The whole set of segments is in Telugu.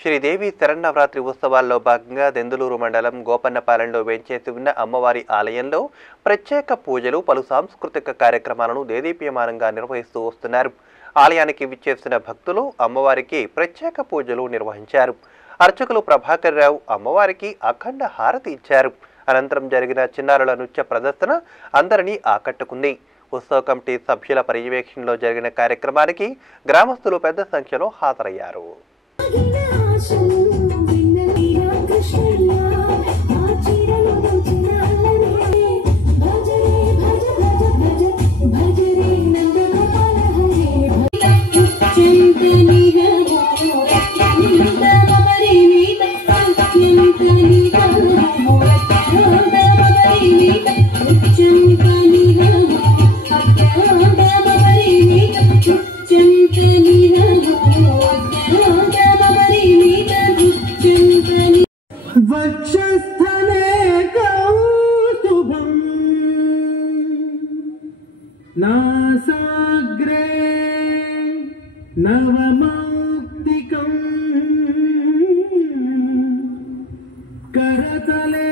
శ్రీదేవి శరన్నవరాత్రి ఉత్సవాల్లో భాగంగా దెందులూరు మండలం గోపన్నపాలెంలో వేంచేసి ఉన్న అమ్మవారి ఆలయంలో ప్రత్యేక పూజలు పలు సాంస్కృతిక కార్యక్రమాలను దేదీప్యమానంగా నిర్వహిస్తూ వస్తున్నారు. ఆలయానికి విచ్చేసిన భక్తులు అమ్మవారికి ప్రత్యేక పూజలు నిర్వహించారు. అర్చకులు ప్రభాకర్ రావు అమ్మవారికి అఖండ హారతి ఇచ్చారు. అనంతరం జరిగిన చిన్నారుల నృత్య ప్రదర్శన అందరినీ ఆకట్టుకుంది. ఉత్సవ కమిటీ సభ్యుల పర్యవేక్షణలో జరిగిన కార్యక్రమానికి గ్రామస్తులు పెద్ద సంఖ్యలో హాజరయ్యారు. वक्षस्थले कौस्तुभं नासाग्रे नवमौक्तिकं करतले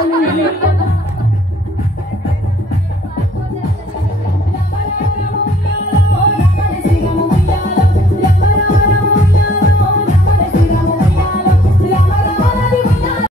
Thank you.